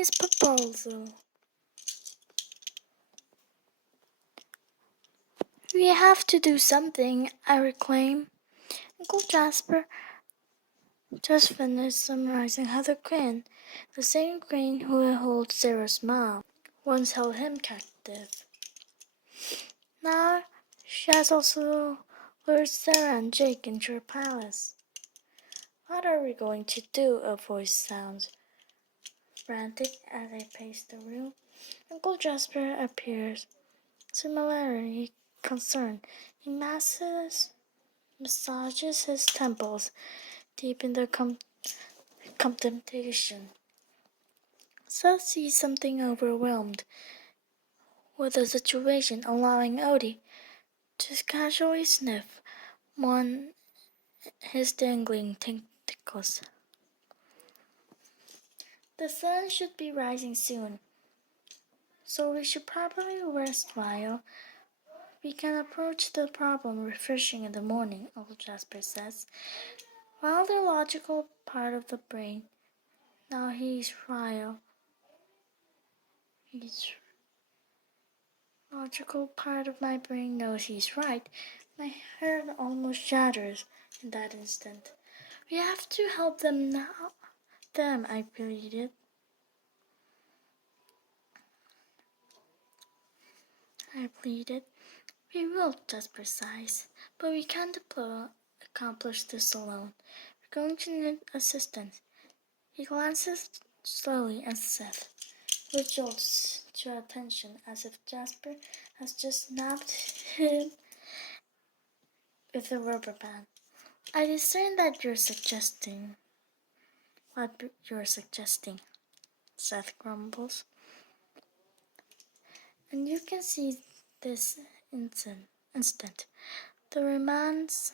Brain's proposal. We have to do something, I reclaim. Uncle Jasper just finished summarizing how the Queen, the same Queen who holds Sarah's mom, once held him captive. Now she has also lured Sarah and Jake into her palace. What are we going to do? A voice sounds frantic as I pace the room. Uncle Jasper appears similarly concerned. He massages his temples, deep in their contemplation. Seth sees something overwhelmed with the situation, allowing Odie to casually sniff one his dangling tentacles. The sun should be rising soon, so we should probably rest while we can approach the problem refreshing in the morning, Uncle Jasper says. While the logical part of the brain, now he's logical part of my brain knows he's right. My heart almost shatters in that instant. We have to help them now. Them, I pleaded. We will, Jasper sighs, but we can't accomplish this alone. We're going to need assistance. He glances slowly at Seth, which jolts to attention as if Jasper has just nabbed him with a rubber band. I discern that you're suggesting what you're suggesting, Seth grumbles. And you can see this instant. The remnants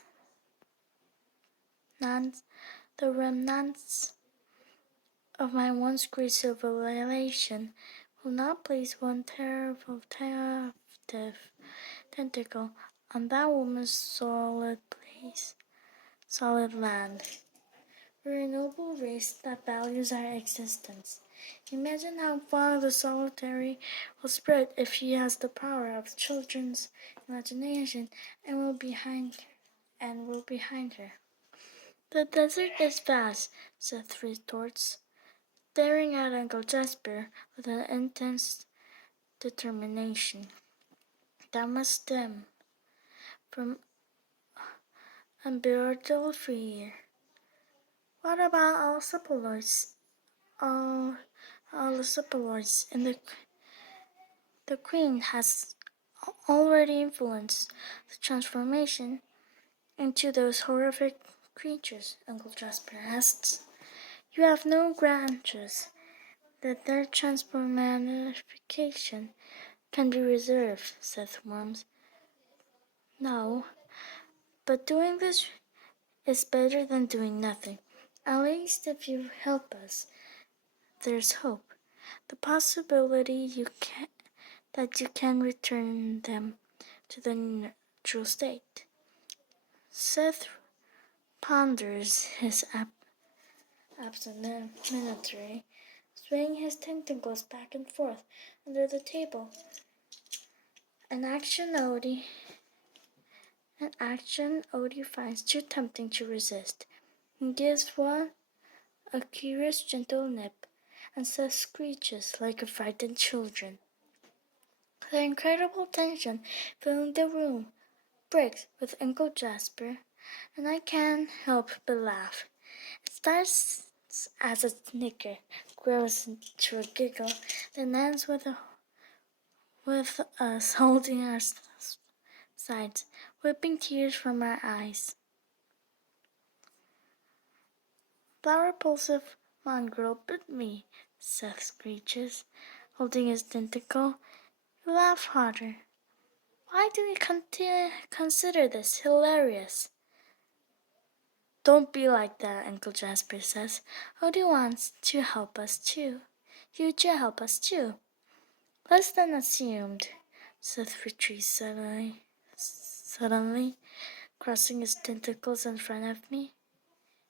of my once great civilization will not place one terrible tentacle on that woman's solid land. We're a noble race that values our existence. Imagine how far the solitary will spread if she has the power of children's imagination and we're behind her. The desert is vast, Seth retorts, staring at Uncle Jasper with an intense determination that must stem from unbridled fear. What about all the cephaloids in the Queen has already influenced the transformation into those horrific creatures, Uncle Jasper asks. You have no grantors that their transformation can be reserved, Seth warms. No, but doing this is better than doing nothing. At least if you help us, there's hope. The possibility that you can return them to the natural state. Seth ponders his absent-mindedly, swaying his tentacles back and forth under the table. An action Odie finds too tempting to resist. He gives one a curious gentle nip, and Seth screeches like a frightened child. The incredible tension filling the room breaks with Uncle Jasper, and I can't help but laugh. It starts as a snicker, grows into a giggle, then ends with us holding our sides, whipping tears from our eyes. That repulsive mongrel bit me, Seth screeches, holding his tentacle. You laugh harder. Why do you consider this hilarious? Don't be like that, Uncle Jasper says. Odie wants to help us too. You two help us too. Less than assumed, Seth retreats suddenly, crossing his tentacles in front of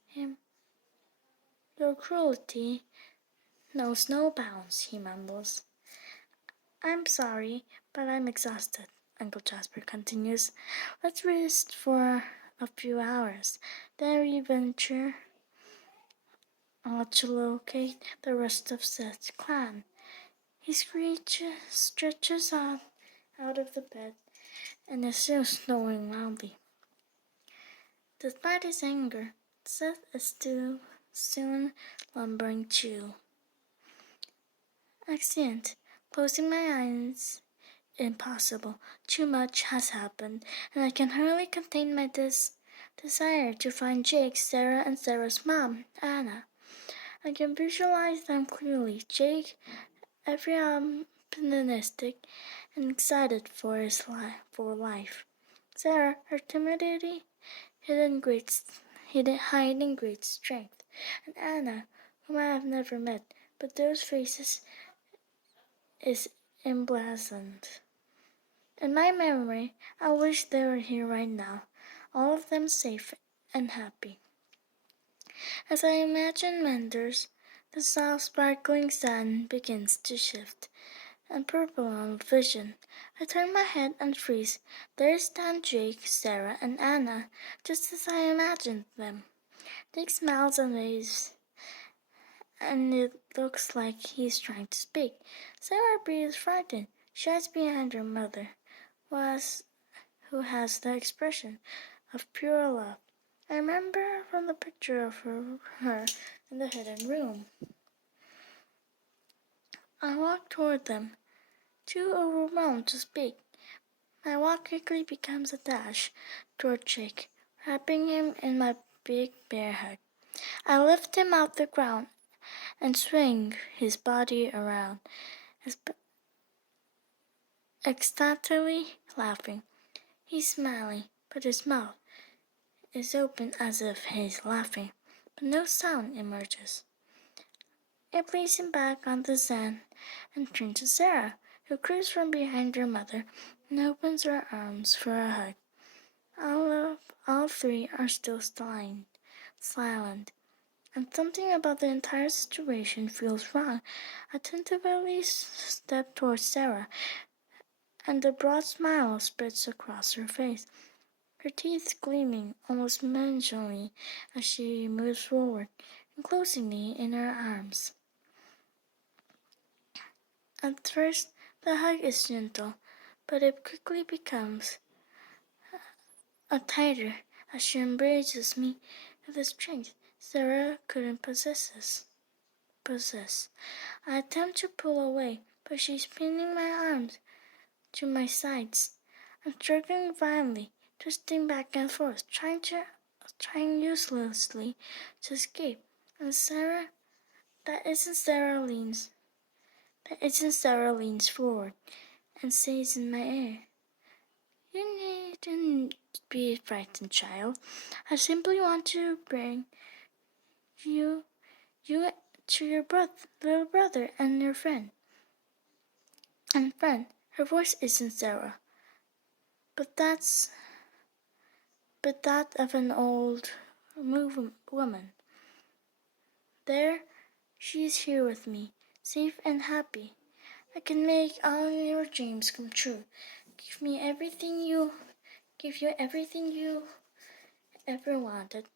him. Your cruelty knows no bounds, he mumbles. I'm sorry, but I'm exhausted, Uncle Jasper continues. Let's rest for a few hours. Then we venture to locate the rest of Seth's clan. He stretches out of the bed and is still snoring loudly. Despite his anger, Seth is still lumbering too. Accident. Closing my eyes. Impossible. Too much has happened, and I can hardly contain my desire to find Jake, Sarah, and Sarah's mom, Anna. I can visualize them clearly. Jake, every optimistic and excited for life. Sarah, her timidity, hiding great strength. And Anna, whom I have never met, but those faces is emblazoned. In my memory, I wish they were here right now, all of them safe and happy. As I imagine Menders, the soft sparkling sun begins to shift, and purple on vision. I turn my head and freeze. There stand Jake, Sarah, and Anna, just as I imagined them. Jake smiles and waves, and it looks like he's trying to speak. Sarah breathes frightened. She hides behind her mother, who has the expression of pure love. I remember from the picture of her in the hidden room. I walk toward them, too overwhelmed to speak. My walk quickly becomes a dash toward Jake, wrapping him in my big bear hug. I lift him off the ground and swing his body around, ecstatically laughing. He's smiling, but his mouth is open as if he's laughing, but no sound emerges. I place him back on the sand and turn to Sarah, who creeps from behind her mother and opens her arms for a hug. All three are still silent, and something about the entire situation feels wrong. I tentatively step towards Sarah, and a broad smile spreads across her face, her teeth gleaming almost menacingly as she moves forward, enclosing me in her arms. At first, the hug is gentle, but it quickly becomes tighter as she embraces me with a strength Sarah couldn't possess. I attempt to pull away, but she's pinning my arms to my sides. I'm struggling violently, twisting back and forth, trying uselessly to escape. And that isn't Sarah leans forward and says in my ear, "You needn't be frightened, child. I simply want to bring you to your little brother and your friend." And friend, her voice isn't Sarah, but that of an old woman. There, she is here with me, safe and happy. I can make all your dreams come true. Give you everything you ever wanted.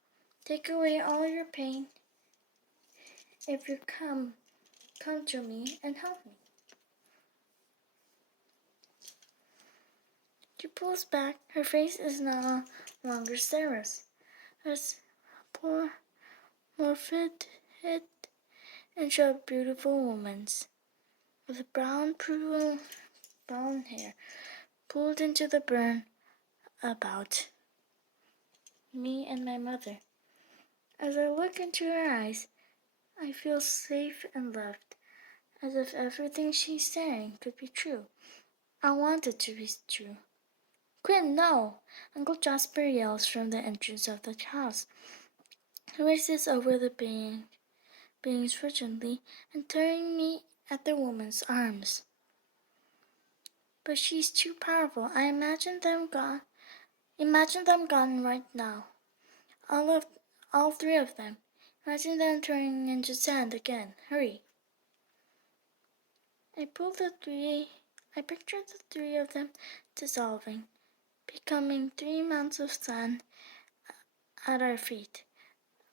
Take away all your pain if you come to me and help me. She pulls back. Her face is no longer Sarah's. It's more fitted into a beautiful woman's, with brown hair pulled into the burn about me and my mother. As I look into her eyes, I feel safe and loved, as if everything she's saying could be true. I want it to be true. "Quinn, no!" Uncle Jasper yells from the entrance of the house. He races over the beings urgently and tearing me at the woman's arms. But she's too powerful. I imagine them gone right now. All three of them. Imagine them turning into sand again. Hurry. I pictured the three of them dissolving, becoming 3 mounds of sand at our feet.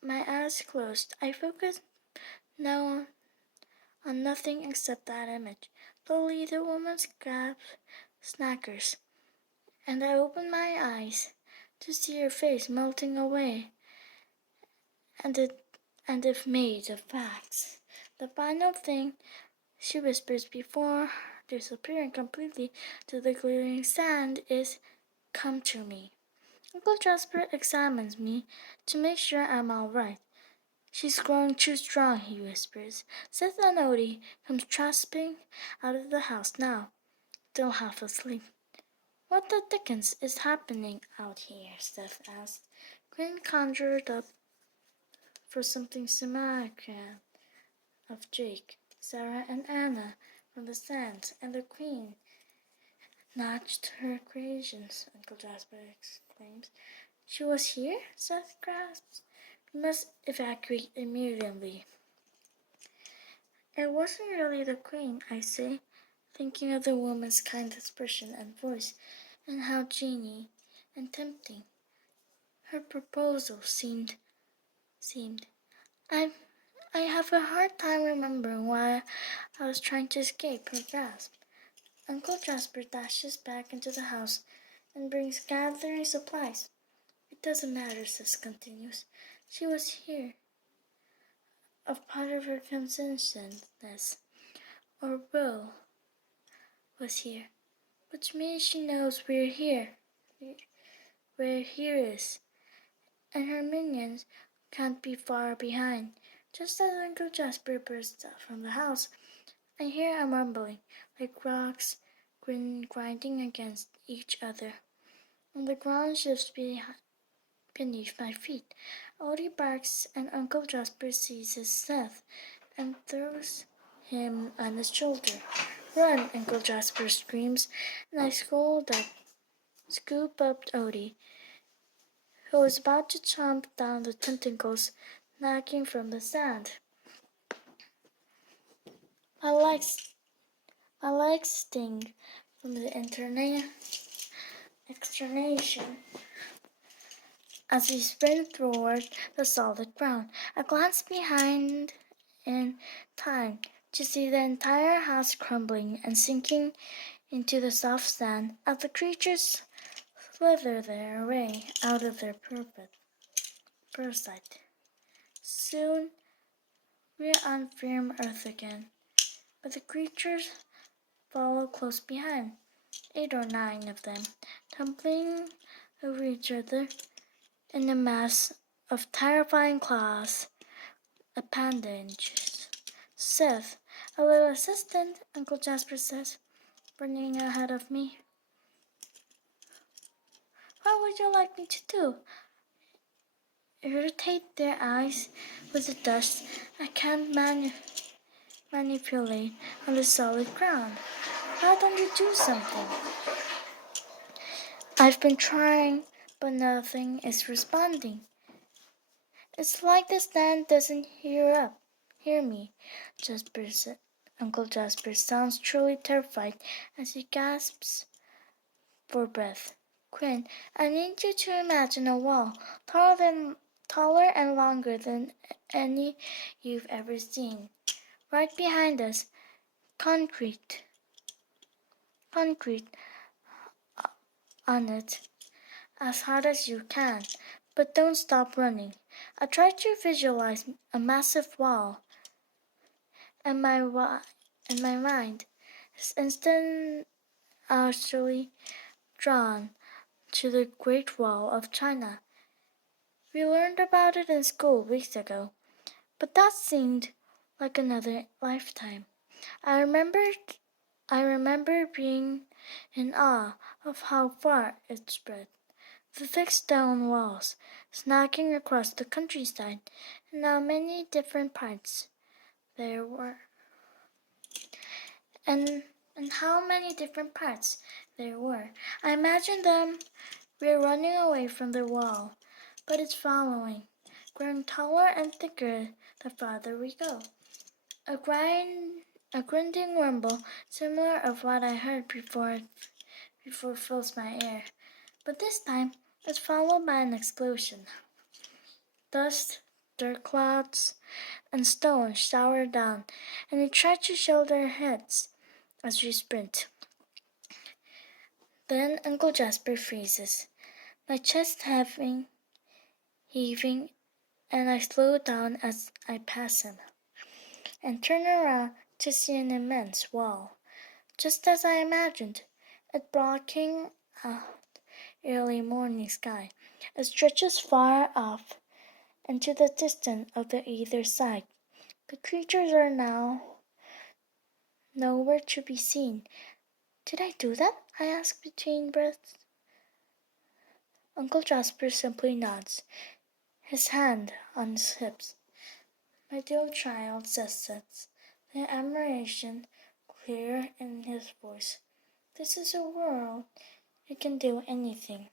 My eyes closed. I focused now on nothing except that image. Slowly the woman grabbed Snackers, and I opened my eyes to see her face melting away, and it made of wax. The final thing she whispers before disappearing completely to the glittering sand is, "Come to me." Uncle Jasper examines me to make sure I'm all right. "She's growing too strong," he whispers. Seth and Odie come trasping out of the house now, still half asleep. "What the dickens is happening out here?" Seth asked. Quinn conjured up for something simulacrum of Jake, Sarah, and Anna from the sands, and the Queen notched her creations, Uncle Jasper exclaims. "She was here?" Seth grasps. "We must evacuate immediately." "It wasn't really the Queen," I say, thinking of the woman's kind expression and voice, and how genie and tempting her proposal seemed. I have a hard time remembering why I was trying to escape her grasp. Uncle Jasper dashes back into the house and brings gathering supplies. "It doesn't matter," Sis continues. "She was here, of part of her consciousness, or Will was here, which means she knows we're here, where here is, and her minions can't be far behind." Just as Uncle Jasper bursts out from the house, I hear a mumbling, like rocks grinding against each other, and the ground shifts beneath my feet. Odie barks, and Uncle Jasper seizes Seth and throws him on his shoulder. "Run!" Uncle Jasper screams, and I scoop up Odie, who is about to chomp down the tentacles knocking from the sand. My legs sting from the externation as we sprint toward the solid ground. I glance behind in time to see the entire house crumbling and sinking into the soft sand as the creatures slither their way out of their parasite. Soon we're on firm earth again, but the creatures follow close behind, 8 or 9 of them, tumbling over each other in a mass of terrifying claws, appendages. "Seth, a little assistant," Uncle Jasper says, running ahead of me. "What would you like me to do? Irritate their eyes with the dust I can't manipulate on the solid ground? Why don't you do something?" "I've been trying, but nothing is responding. It's like the stand doesn't hear me." Uncle Jasper sounds truly terrified as he gasps for breath. "Quinn, I need you to imagine a wall taller and longer than any you've ever seen. Right behind us, concrete on it, as hard as you can, but don't stop running." I try to visualize a massive wall, and my mind is instinctually drawn to the Great Wall of China. We learned about it in school weeks ago, but that seemed like another lifetime. I remember being in awe of how far it spread. The thick stone walls snaking across the countryside, and how many different parts there were. And how many different parts there were. I imagine them. We're running away from the wall, but it's following, growing taller and thicker the farther we go. A A grinding rumble, similar of what I heard before fills my ear, but this time it's followed by an explosion. Dust, dirt clouds, and stones shower down, and we try to shield our heads as we sprint. Then Uncle Jasper freezes, my chest heaving, and I slow down as I pass him, and turn around to see an immense wall, just as I imagined it, blocking out early morning sky. It stretches far off into the distance of the either side. The creatures are now nowhere to be seen. Did I do that? I ask between breaths. Uncle Jasper simply nods, his hand on his hips. My dear child, says the admiration clear in his voice. This is a world you can do anything.